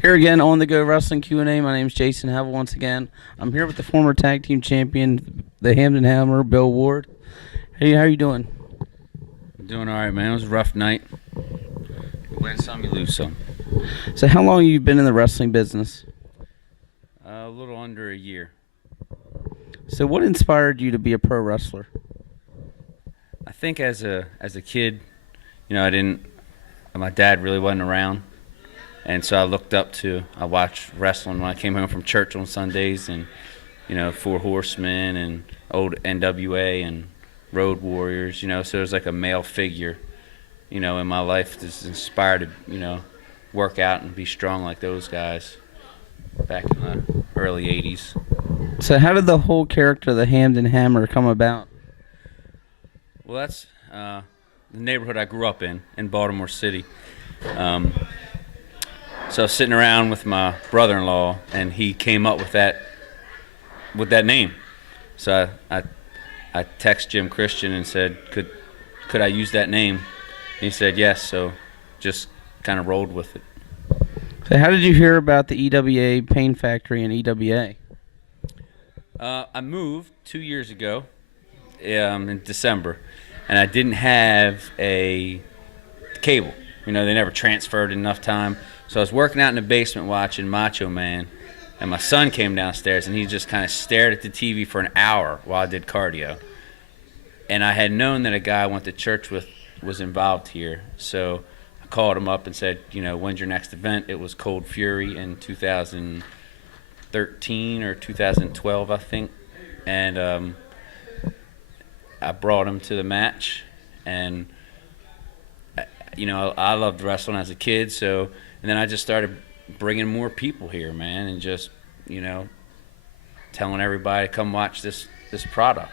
Here again on the Go Wrestling Q&A. My name is Jason Hevel once again. I'm here with the former tag team champion, the Hamden Hammer, Bill Ward. Hey, how you doing? I'm doing all right, man. It was a rough night. You win some, you lose some. So how long have you been in the wrestling business? A little under a year. So what inspired you to be a pro wrestler? I think as a kid, my dad really wasn't around. And so I watched wrestling when I came home from church on Sundays, and, Four Horsemen and old NWA and Road Warriors, so there's like a male figure, in my life that's inspired to, work out and be strong like those guys back in the early 80s. So how did the whole character, the Hamden Hammer, come about? Well, that's the neighborhood I grew up in Baltimore City. So I was sitting around with my brother-in-law, and he came up with that name. So I texted Jim Christian and said, could I use that name? And he said yes. So just kind of rolled with it. So how did you hear about the EWA Pain Factory and EWA? I moved 2 years ago in December, and I didn't have a cable. They never transferred enough time. So I was working out in the basement watching Macho Man, and my son came downstairs, and he just kind of stared at the TV for an hour while I did cardio. And I had known that a guy I went to church with was involved here. So I called him up and said, when's your next event? It was Cold Fury in 2013 or 2012, I think. And I brought him to the match, and I loved wrestling as a kid, and then I just started bringing more people here, man, and just, telling everybody to come watch this product,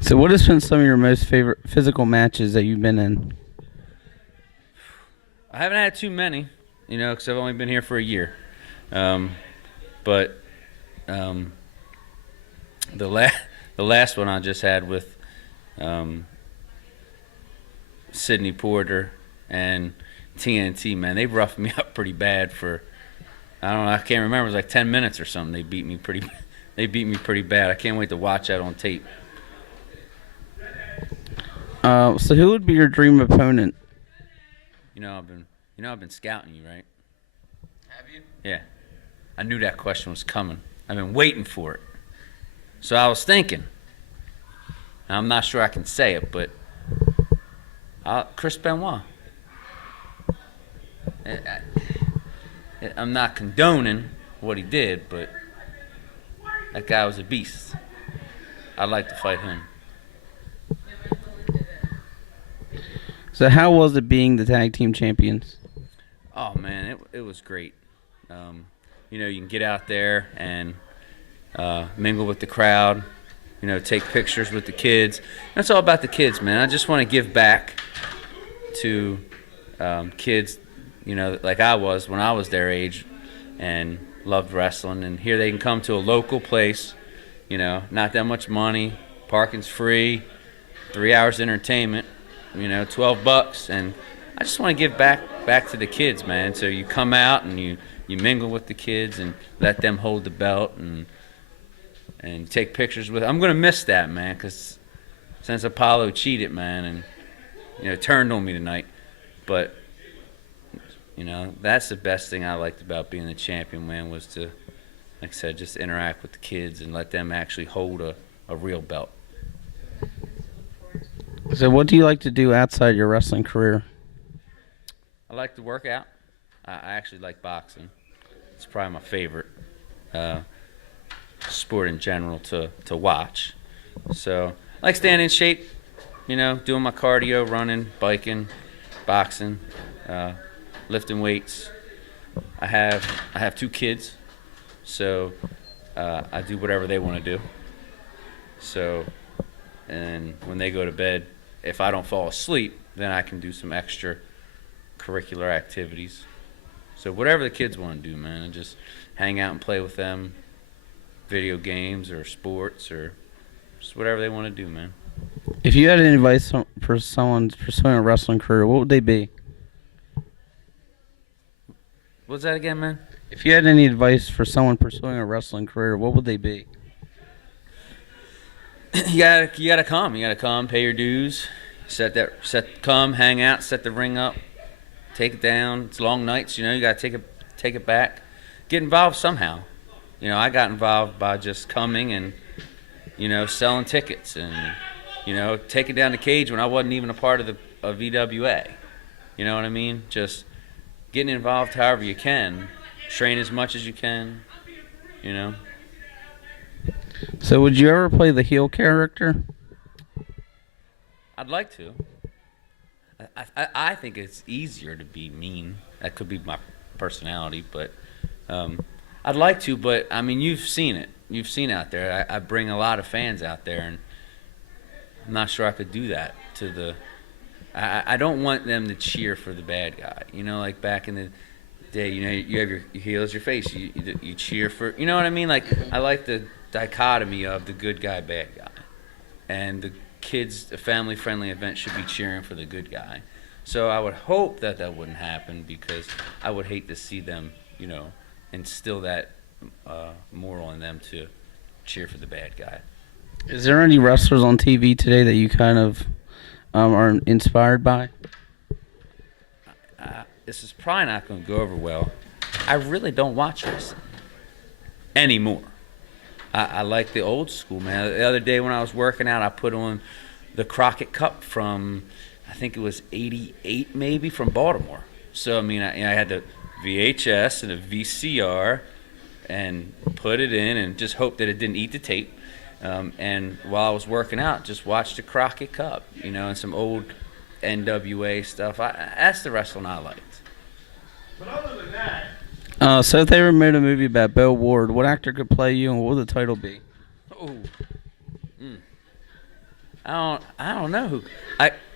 So what has been some of your most favorite physical matches that you've been in? I haven't had too many, because I've only been here for a year. But the last one I just had with Sidney Porter and TNT, man, they roughed me up pretty bad for, I don't know, I can't remember, it was like 10 minutes or something. They beat me pretty bad. I can't wait to watch that on tape. So who would be your dream opponent? I've been scouting you, right? Have you? Yeah. I knew that question was coming. I've been waiting for it. So I was thinking, and I'm not sure I can say it, but Chris Benoit. I'm not condoning what he did, but that guy was a beast. I'd like to fight him. So how was it being the tag team champions? Oh, man, it was great. You can get out there and mingle with the crowd, take pictures with the kids. That's all about the kids, man. I just want to give back to kids, like I was when I was their age and loved wrestling. And here they can come to a local place, not that much money, parking's free, 3 hours entertainment, $12. And I just want to give back to the kids, man. So you come out and you mingle with the kids and let them hold the belt and take pictures with. I'm going to miss that, man, because since Apollo cheated, man, and turned on me tonight. But that's the best thing I liked about being the champion, man, was to, like I said, just interact with the kids and let them actually hold a real belt. So what do you like to do outside your wrestling career? I like to work out. I actually like boxing. It's probably my favorite sport in general to watch. So I like staying in shape, doing my cardio, running, biking, boxing, lifting weights. I have 2 kids, so I do whatever they want to do. So, and when they go to bed, if I don't fall asleep, then I can do some extra curricular activities. So whatever the kids want to do, man, I just hang out and play with them, video games or sports or just whatever they want to do, man. If you had any advice for someone pursuing a wrestling career, what would they be? What's that again, man? If you had any advice for someone pursuing a wrestling career, what would they be? You gotta come. You gotta come, pay your dues, come, hang out, set the ring up, take it down. It's long nights, you know. You gotta take it back, get involved somehow. You know, I got involved by just coming and selling tickets and taking down the cage when I wasn't even a part of the of EWA. You know what I mean? Just getting involved however you can, train as much as you can. You know. So, would you ever play the heel character? I'd like to. I think it's easier to be mean. That could be my personality, but I'd like to. But I mean, you've seen it. You've seen out there. I bring a lot of fans out there, and I'm not sure I could do that to the. I don't want them to cheer for the bad guy. You know, like back in the day. You know, you have your heel as your face. You cheer for. You know what I mean? Like I like the dichotomy of the good guy, bad guy, and the kids. A family-friendly event should be cheering for the good guy. So I would hope that wouldn't happen because I would hate to see them, instill that moral in them to cheer for the bad guy. Is there any wrestlers on TV today that you kind of are inspired by? This is probably not going to go over well. I really don't watch wrestling anymore. I like the old school, man. The other day when I was working out, I put on the Crockett Cup from, I think it was 88 maybe, from Baltimore. So, I mean, I had the VHS and a VCR and put it in and just hope that it didn't eat the tape. And while I was working out, just watched the Crockett Cup, and some old NWA stuff. That's the wrestling I liked. But other than that, so if they ever made a movie about Bill Ward, what actor could play you, and what would the title be? Oh, I don't know who.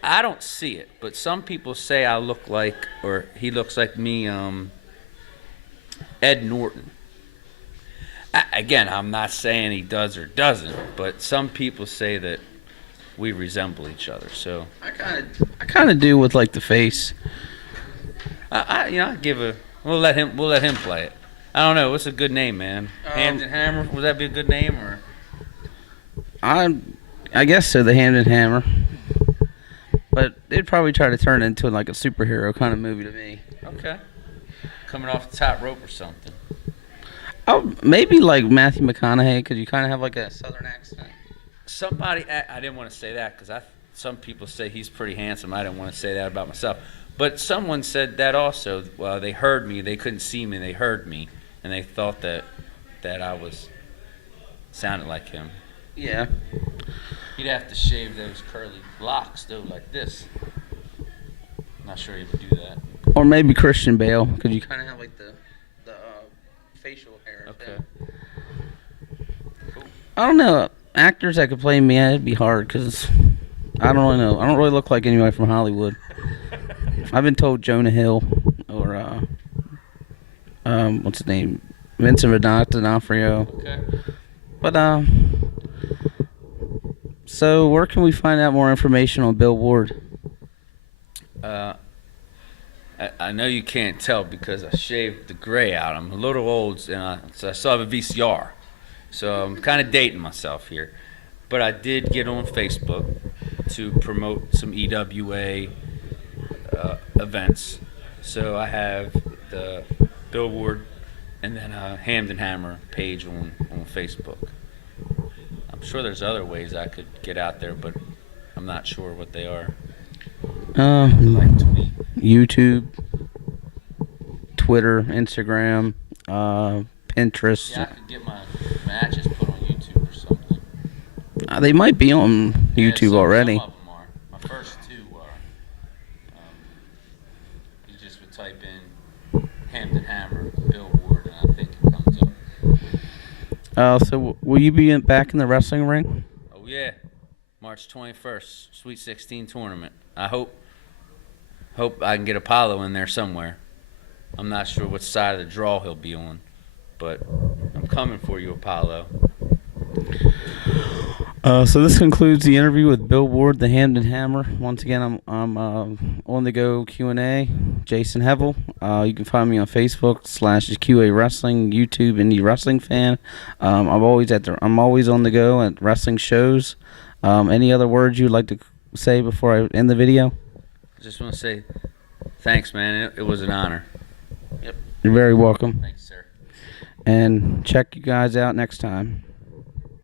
I don't see it, but some people say I look like, or he looks like me, Ed Norton. Again, I'm not saying he does or doesn't, but some people say that we resemble each other. So I kind of do with like the face. I give a. We'll let him play it. I don't know. What's a good name, man? Hamden Hammer. Would that be a good name or? I guess so. The Hamden Hammer. But they'd probably try to turn it into like a superhero kind of movie to me. Okay. Coming off the top rope or something. Oh, maybe like Matthew McConaughey, because you kind of have like a southern accent. I didn't want to say that because some people say he's pretty handsome. I didn't want to say that about myself. But someone said that also. Well, they heard me. They couldn't see me. They heard me, and they thought that I sounded like him. Yeah. You'd have to shave those curly locks, though, like this. Not sure you would do that. Or maybe Christian Bale, because you kind of have like the facial hair. Okay. Cool. I don't know. Actors that could play me, it'd be hard, because I don't really know. I don't really look like anybody from Hollywood. I've been told Jonah Hill or what's his name, Vincent D'Onofrio. Okay. But so where can we find out more information on Bill Ward? I know you can't tell because I shaved the gray out. I'm a little old, and so I still have a VCR. So I'm kind of dating myself here. But I did get on Facebook to promote some EWA events. So I have the Bill Ward and then Hamden Hammer page on Facebook. I'm sure there's other ways I could get out there, but I'm not sure what they are. Like tweet. YouTube, Twitter, Instagram, Pinterest. Yeah, I could get my matches put on YouTube or something. They might be on YouTube already. Some of them are. My first two are. You just would type in Hamden Hammer, Bill Ward, and I think it comes up. So will you be back in the wrestling ring? Oh yeah, March 21st, Sweet 16 tournament. I hope I can get Apollo in there somewhere. I'm not sure which side of the draw he'll be on, but I'm coming for you, Apollo. So this concludes the interview with Bill Ward, the Hamden Hammer. Once again, I'm on the go Q&A. Jason Hevel. You can find me on Facebook /QA Wrestling, YouTube Indie Wrestling Fan. I'm always on the go at wrestling shows. Any other words you'd like to say before I end the video? I just want to say thanks, man. It was an honor. You're very welcome. Thanks, sir. And check you guys out next time.